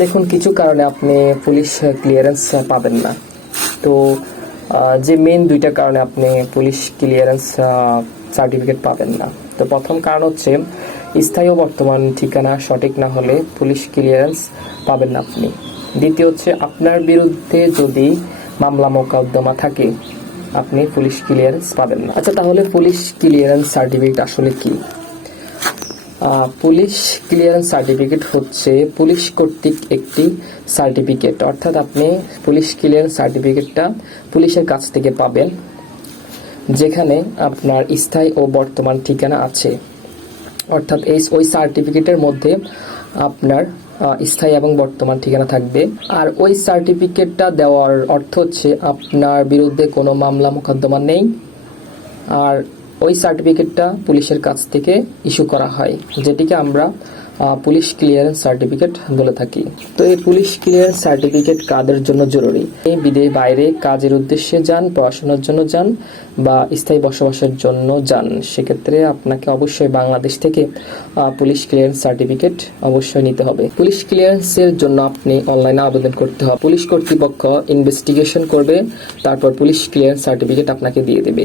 দেখুন, কিছু কারণে আপনি পুলিশ ক্লিয়ারেন্স পাবেন না। তো যে মেন দুইটা কারণে আপনি পুলিশ ক্লিয়ারেন্স সার্টিফিকেট পাবেন না। তো প্রথম কারণ হচ্ছে স্থায়ী ও বর্তমান ঠিকানা সঠিক না হলে পুলিশ ক্লিয়ারেন্স পাবেন না আপনি। দ্বিতীয় হচ্ছে আপনার বিরুদ্ধে যদি মামলা মোকদ্দমা থাকে আপনি পুলিশ ক্লিয়ারেন্স পাবেন না। আচ্ছা, তাহলে পুলিশ ক্লিয়ারেন্স সার্টিফিকেট আসলে কি? পুলিশ ক্লিয়ারেন্স সার্টিফিকেট হচ্ছে পুলিশ কর্তৃক একটি সার্টিফিকেট, অর্থাৎ আপনি পুলিশ ক্লিয়ারেন্স সার্টিফিকেটটা পুলিশের কাছ থেকে পাবেন যেখানে আপনার স্থায়ী ও বর্তমান ঠিকানা আছে। অর্থাৎ ওই সার্টিফিকেটের মধ্যে আপনার স্থায়ী এবং বর্তমান ঠিকানা থাকবে। আর ওই সার্টিফিকেটটা দেওয়ার অর্থ হচ্ছে আপনার বিরুদ্ধে কোনো মামলা মোকদ্দমা নেই, আর ওই সার্টিফিকেটটা পুলিশের কাছ থেকে ইস্যু করা হয়, যেটিকে আমরা পুলিশ ক্লিয়ারেন্স সার্টিফিকেট বলে থাকি। তো এই পুলিশ ক্লিয়ারেন্স সার্টিফিকেট কাদের জন্য জরুরি? বিদেশ বাইরে কাজের উদ্দেশ্যে যান, পড়াশোনার জন্য যান বা স্থায়ী বসবাসের জন্য যান, সেক্ষেত্রে আপনাকে অবশ্যই বাংলাদেশ থেকে পুলিশ ক্লিয়ারেন্স সার্টিফিকেট অবশ্যই নিতে হবে। পুলিশ ক্লিয়ারেন্সের জন্য আপনি অনলাইনে আবেদন করতে হবে। পুলিশ কর্তৃপক্ষ ইনভেস্টিগেশন করবে, তারপর পুলিশ ক্লিয়ারেন্স সার্টিফিকেট আপনাকে দিয়ে দেবে।